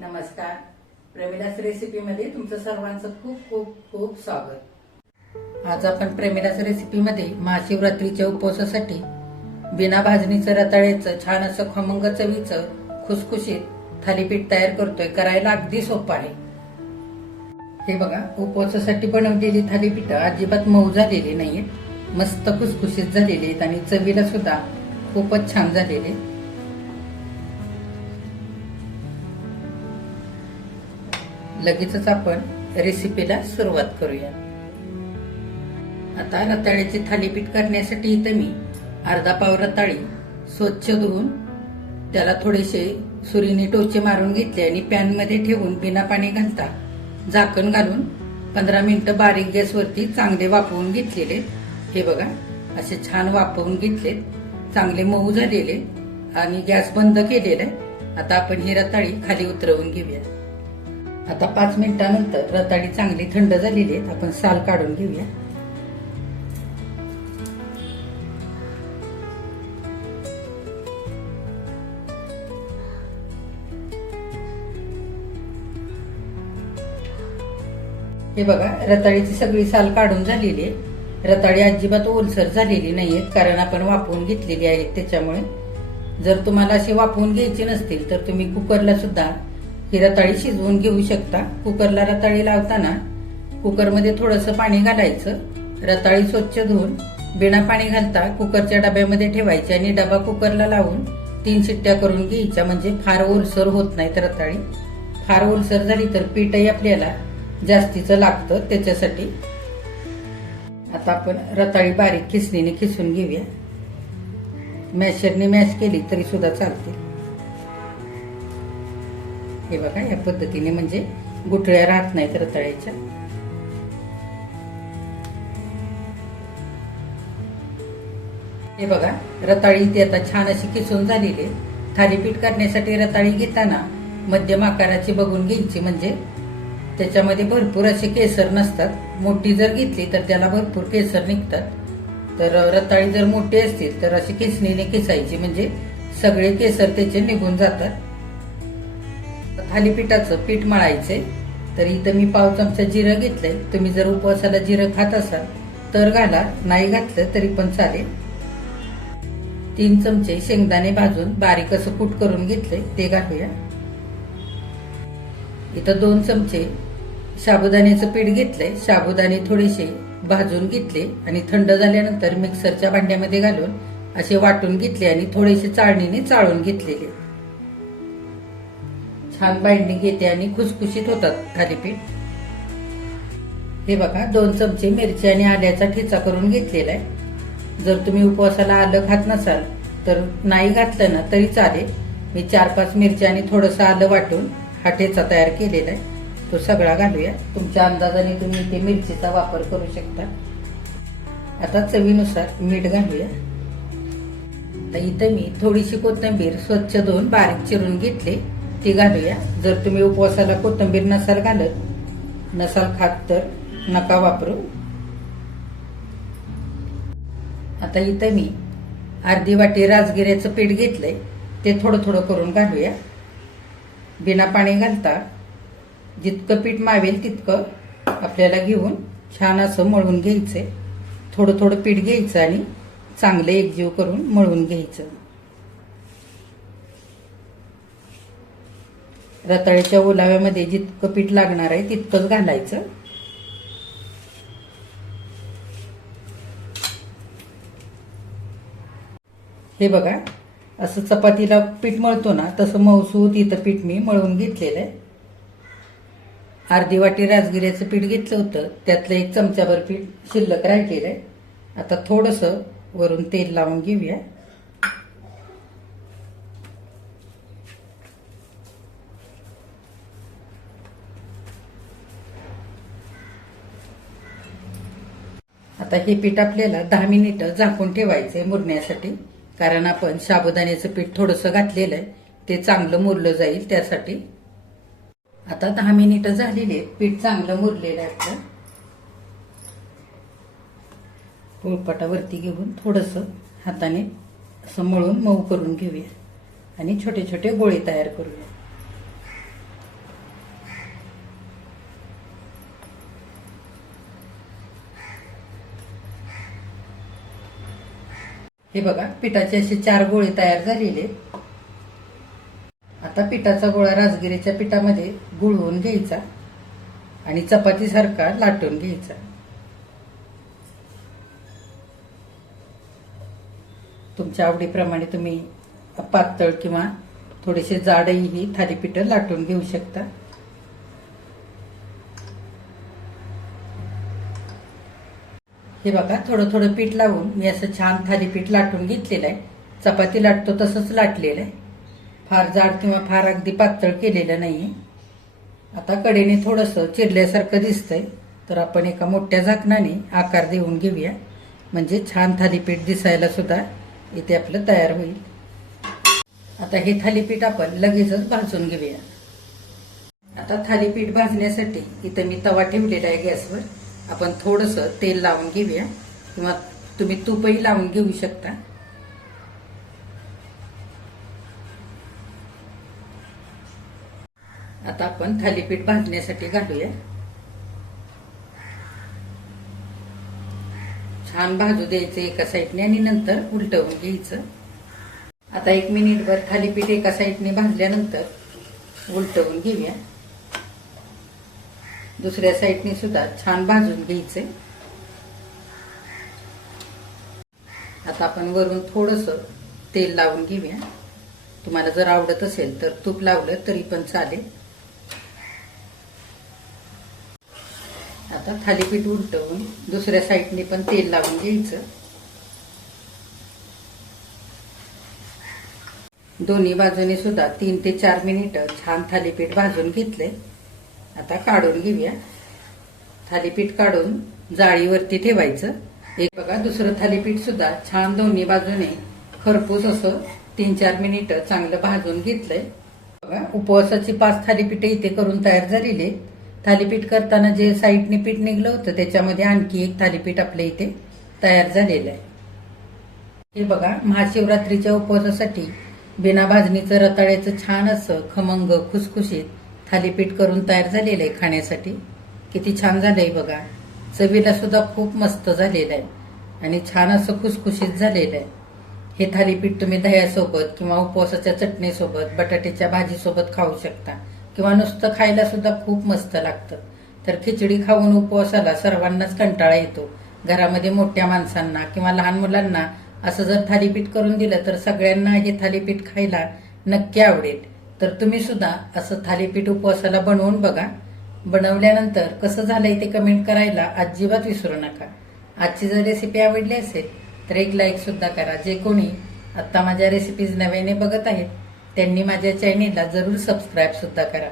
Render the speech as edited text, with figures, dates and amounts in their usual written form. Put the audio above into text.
नमस्कार. प्रेमिलास रेसिपीमध्ये तुमचं सर्वांचं खूप खूप खूप स्वागत. आज आपण प्रेमिलास रेसिपीमध्ये महाशिवरात्रीच्या उपवासासाठी बिना भाजणीचं रताळ्याचं छान असं खमंग चवीचं खुसखुशीत थालीपीठ तयार करतोय. करायला अगदी सोपं आहे. हे बघा, उपवासासाठी बनवलेली थालीपीठ अजिबात मऊ झालेली नाहीत, मस्त खुसखुशीत झालेली आहेत आणि चवीला सुद्धा खूपच छान झालेले. लगेचच आपण रेसिपीला सुरुवात करूया. आता रताळ्याची थालीपीठ करण्यासाठी इथे मी अर्धा पाव रताळी स्वच्छ धुवून त्याला थोडेसे सुरीने टोचे मारून घेतले आणि पॅन मध्ये ठेवून बिना पाणी घालता झाकण घालून 15 मिनिटं बारीक गॅसवरती चांगले वाफवून घेतलेले. हे बघा, असे छान वाफवून घेतले, चांगले मऊ झालेले आणि गॅस बंद केलेला आहे. आता आपण ही रताळी खाली उतरवून घेऊया. आता 5 मिनिटांनंतर रताळी चांगली थंड झालेली आहे. आपण साल काढून घेऊया. हे बघा, रताळीची सगळी साल काढून झालेली आहे. रताळी अजिबात ओलसर झालेली नाहीयेत, कारण आपण वाफवून घेतलेली आहेत. त्याच्यामुळे जर तुम्हाला अशी वाफवून घ्यायची नसतील तर तुम्ही कुकरला सुद्धा ही रताळी शिजवून घेऊ शकता. कुकरला रताळी लावताना कुकरमध्ये थोडंसं पाणी घालायचं. रताळी स्वच्छ धुवून बिना पाणी घालता कुकरच्या डब्यामध्ये ठेवायची आणि डबा कुकरला लावून 3 शिट्ट्या करून घ्यायच्या. म्हणजे फार ओलसर होत नाहीत रताळी. फार ओलसर झाली तर पीठही आपल्याला जास्तीचं लागतं. त्याच्यासाठी आता आपण रताळी बारीक खिसणीने खिसून घेऊया. मॅशरने मॅश केली तरी सुद्धा चालते. हे बघा, या पद्धतीने म्हणजे गुठळ्या राहत नाहीत रताळ्याच्या. हे बघा, रताळी इथे आता छान अशी किसून झालेली. थालीपीठ करण्यासाठी रताळी घेताना मध्यम आकाराची बघून घ्यायची, म्हणजे त्याच्यामध्ये भरपूर असे केसर नसतात. मोठी जर घेतली तर त्याला भरपूर केसर निघतात. तर रताळी जर मोठी असतील तर अशी खिसणीने किसायची, म्हणजे सगळे केसर त्याचे निघून जातात. थालीपीठाचं पीठ मळायचंय. तर इथं मी पाव चमचा जिरं घेतलंय. तुम्ही जर उपवासाला जिरं खात असाल तर घाला, नाही घातलं तरी पण चालेल. 3 चमचे शेंगदाणे भाजून बारीक असं कूट करून घेतलंय, ते घालूया. इथं 2 चमचे साबुदाण्याचं पीठ घेतलंय. साबुदाणे थोडेसे भाजून घेतले आणि थंड झाल्यानंतर मिक्सरच्या भांड्यामध्ये घालून असे वाटून घेतले आणि थोडेसे चाळणीने चाळून घेतलेले. छान बाइंडिंग येते आणि खुसखुशीत होतात थालीपीठ. हे बघा, 2 चमचे मिरची आणि आल्याचा ठेचा करून घेतलेला आहे. जर तुम्ही उपवासाला आलं खात नसाल तर नाही घातलं ना तरी चालेल. मी 4-5 मिरची आणि थोडंसं आलं वाटून हा ठेचा तयार केलेला आहे. तो सगळा घालूया. तुमच्या अंदाजाने तुम्ही इथे मिरचीचा वापर करू शकता. आता चवीनुसार मीठ घालूया. तर इथे मी थोडीशी कोथिंबीर स्वच्छ धुवून बारीक चिरून घेतली, ती घालूया. जर तुम्ही उपवासाला कोथिंबीर नसाल खात तर नका वापरू. आता इथे मी अर्धी वाटी राजगिऱ्याचं पीठ घेतलंय, ते थोडं थोडं करून घालूया. बिना पाणी घालता जितकं पीठ मावेल तितकं आपल्याला घेऊन छान असं मळून घ्यायचंय. थोडं थोडं पीठ घ्यायचं आणि चांगलं एकजीव करून मळून घ्यायचं. रताळ्याच्या ओलाव्यामध्ये जितकं पीठ लागणार आहे तितकंच घालायचं. हे बघा, असं चपातीला पीठ मळतो ना तसं मऊसूत इथं पीठ मी मळून घेतलेलं आहे. अर्धी वाटी राजगिऱ्याचं पीठ घेतलं होतं, त्यातलं 1 चमचाभर पीठ शिल्लक राहिलेलं आहे. आता थोडंसं वरून तेल लावून घेऊया. आता हे पीठ आपल्याला 10 मिनिटं झाकून ठेवायचंय मुरण्यासाठी, कारण आपण साबुदाण्याचं पीठ थोडंसं घातलेलं आहे, ते चांगलं मुरलं जाईल त्यासाठी. आता 10 मिनिटं झालेली, पीठ चांगलं मुरलेलं आहे आपलं. पोळपाटावरती घेऊन थोडंसं हाताने असं मळून मऊ करून घेऊया आणि छोटे छोटे गोळे तयार करूया. हे बघा पिठाचे असे 4 गोळे तयार झालेले. आता पिठाचा गोळा राजगिरीच्या पिठामध्ये गुळवून घ्यायचा आणि चपातीसारखा लाटून घ्यायचा. तुमच्या आवडीप्रमाणे तुम्ही पातळ किंवा थोडेसे जाडही ही थालीपीठ लाटून घेऊ शकता. हे बघा थोडं थोडं पीठ लावून मी असं छान थालीपीठ लाटून घेतलेलं आहे. चपाती लाटतो तसंच लाटलेलं आहे. फार जाड किंवा फार अगदी पातळ केलेलं नाहीये. आता कडेने थोडंसं चिरल्यासारखं दिसतंय, तर आपण एका मोठ्या झाकणाने आकार देऊन घेऊया, म्हणजे छान थालीपीठ दिसायला सुद्धा इथे आपलं तयार होईल. आता हे थालीपीठ आपण लगेचच भाजून घेऊया. आता थालीपीठ भाजण्यासाठी इथं मी तवा ठेवलेला आहे गॅसवर. आपण थोडंसं तेल लावून घेऊया किंवा तुम्ही तूपही लावून घेऊ शकता. आता आपण थालीपीठ भाजण्यासाठी घालूया. छान भाजू द्यायचं एका साईडने आणि नंतर उलटवून घ्यायचं. आता 1 मिनिटभर थालीपीठ एका साईडने भाजल्यानंतर उलटवून घेऊया. दुसऱ्या साईडने सुद्धा छान भाजून घ्यायचे. आता आपण वरून थोडंसं तेल लावून घेऊया. तुम्हाला जर आवडत असेल तर तूप लावलं तरी पण चालेल. आता थालीपीठ उलटवून दुसऱ्या साईडने पण तेल लावून घ्यायचं. दोन्ही बाजूने सुद्धा 3 ते 4 मिनिटं छान थालीपीठ भाजून घेतले. आता काढून घेऊया. थालीपीठ काढून जाळीवरती ठेवायचं. एक बघा दुसरं थालीपीठ सुद्धा छान दोन्ही बाजूने खरपूस असं 3-4 मिनिटं चांगलं भाजून घेतलंय. बघा उपवासाची 5 थालीपीठ इथे करून तयार झालेले. थालीपीठ करताना जे साईडने पीठ निघलं होतं त्याच्यामध्ये आणखी एक थालीपीठ आपल्या इथे तयार झालेलं आहे. हे बघा महाशिवरात्रीच्या उपवासासाठी बिना भाजणीचं रताळ्याचं छान असं खमंग खुसखुशीत थालीपीठ करून तयार झालेलं आहे खाण्यासाठी. किती छान झालंय बघा. चवीला सुद्धा खूप मस्त झालेलं आहे आणि छान असं खुसखुशीत झालेलं आहे. हे थालीपीठ तुम्ही दह्यासोबत किंवा उपवासाच्या चटणीसोबत बटाट्याच्या भाजीसोबत खाऊ शकता किंवा नुसतं खायला सुद्धा खूप मस्त लागतं. तर खिचडी खाऊन उपवासाला सर्वांनाच कंटाळा येतो. घरामध्ये मोठ्या माणसांना किंवा लहान मुलांना असं जर थालीपीठ करून दिलं तर सगळ्यांना हे थालीपीठ खायला नक्की आवडेल. तर तुम्ही सुद्धा असं थालीपीठ उपवासाला बनवून बघा. बनवल्यानंतर कसं झालंय ते कमेंट करायला अजिबात विसरू नका. आजची जर रेसिपी आवडली असेल तर एक लाईक सुद्धा करा. जे कोणी आता माझ्या रेसिपीज नव्याने बघत आहेत त्यांनी माझ्या चॅनेलला जरूर सबस्क्राईब सुद्धा करा.